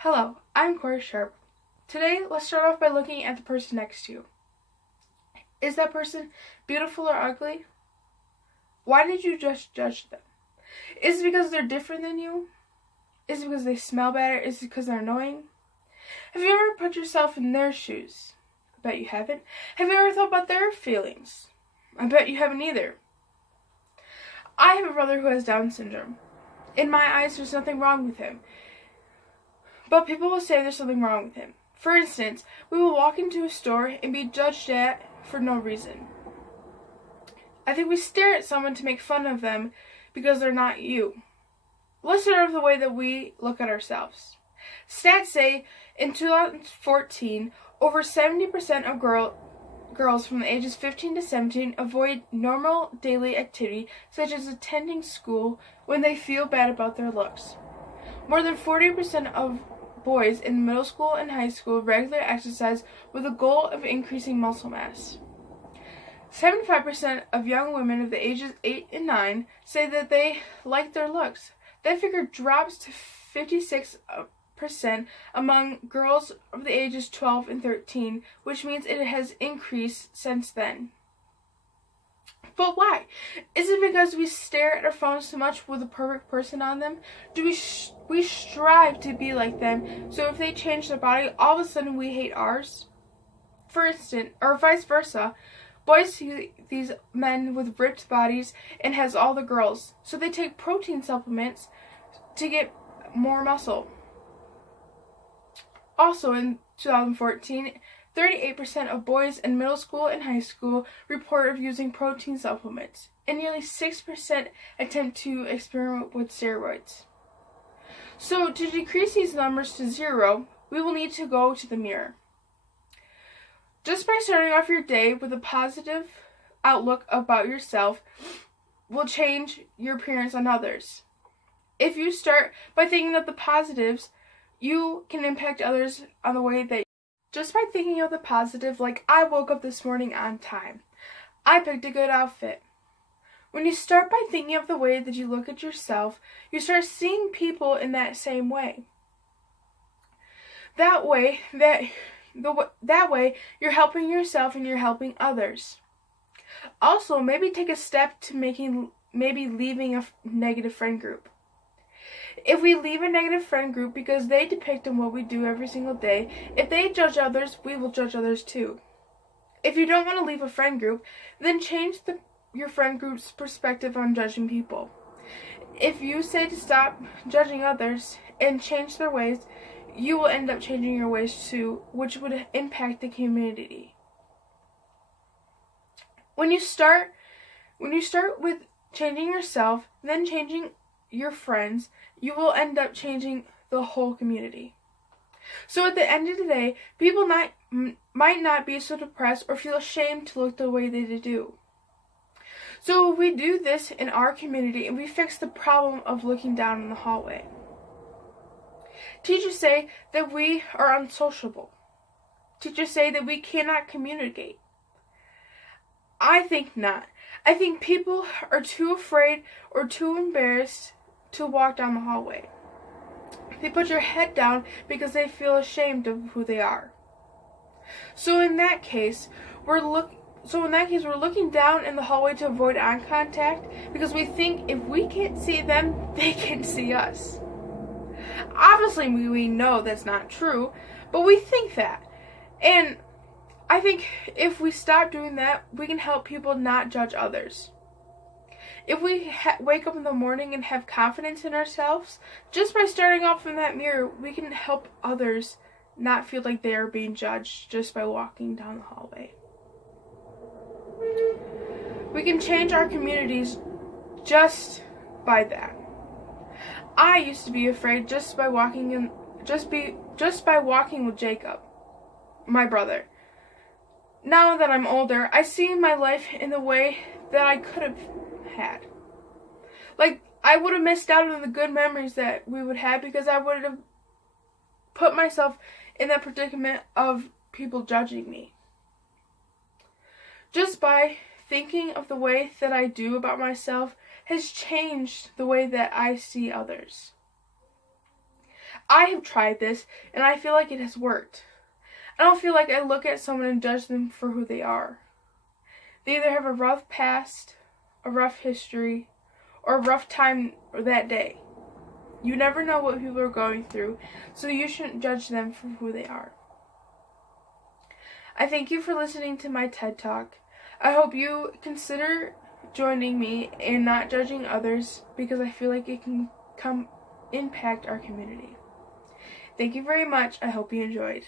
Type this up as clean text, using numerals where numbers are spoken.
Hello, I'm Corey Sharp. Today, let's start off by looking at the person next to you. Is that person beautiful or ugly? Why did you just judge them? Is it because they're different than you? Is it because they smell better? Is it because they're annoying? Have you ever put yourself in their shoes? I bet you haven't. Have you ever thought about their feelings? I bet you haven't either. I have a brother who has Down syndrome. In my eyes, there's nothing wrong with him. But people will say there's something wrong with him. For instance, we will walk into a store and be judged at for no reason. I think we stare at someone to make fun of them because they're not you. Let's start with the way that we look at ourselves. Stats say in 2014, over 70% of girls from the ages 15 to 17 avoid normal daily activity such as attending school when they feel bad about their looks. More than 40% of boys in middle school and high school regularly exercise with the goal of increasing muscle mass. 75% of young women of the ages 8 and 9 say that they like their looks. That figure drops to 56% among girls of the ages 12 and 13, which means it has increased since then. But why? Is it because we stare at our phones so much with a perfect person on them? Do we strive to be like them, so if they change their body, all of a sudden we hate ours? For instance, or vice versa, boys see these men with ripped bodies and has all the girls, so they take protein supplements to get more muscle. Also in 2014, 38% of boys in middle school and high school report of using protein supplements, and nearly 6% attempt to experiment with steroids. So to decrease these numbers to zero, we will need to go to the mirror. Just by starting off your day with a positive outlook about yourself will change your appearance on others. If you start by thinking of the positives, you can impact others on the way that just by thinking of the positive, like I woke up this morning on time. I picked a good outfit. When you start by thinking of the way that you look at yourself, you start seeing people in that same way. That way, you're helping yourself and you're helping others. Also, maybe take a step to leaving a negative friend group. If we leave a negative friend group because they depict on what we do every single day, if they judge others, we will judge others too. If you don't want to leave a friend group, then change your friend group's perspective on judging people. If you say to stop judging others and change their ways, you will end up changing your ways too, which would impact the community. When you start with changing yourself, then changing your friends, you will end up changing the whole community. So at the end of the day, people might not be so depressed or feel ashamed to look the way they do. So if we do this in our community and we fix the problem of looking down in the hallway. Teachers say that we are unsociable. Teachers say that we cannot communicate. I think not. I think people are too afraid or too embarrassed to walk down the hallway. They put your head down because they feel ashamed of who they are. So in that case, we're looking down in the hallway to avoid eye contact because we think if we can't see them, they can see us. Obviously, we know that's not true, but we think that. And I think if we stop doing that, we can help people not judge others. If we wake up in the morning and have confidence in ourselves, just by starting off from that mirror, we can help others not feel like they are being judged just by walking down the hallway. We can change our communities just by that. I used to be afraid just by walking with Jacob, my brother. Now that I'm older, I see my life in the way that I could have had. Like, I would have missed out on the good memories that we would have because I would have put myself in that predicament of people judging me. Just by thinking of the way that I do about myself has changed the way that I see others. I have tried this, and I feel like it has worked. I don't feel like I look at someone and judge them for who they are. They either have a rough past, a rough history, or a rough time that day. You never know what people are going through, so you shouldn't judge them for who they are. I thank you for listening to my TED Talk. I hope you consider joining me in not judging others, because I feel like it can impact our community. Thank you very much. I hope you enjoyed.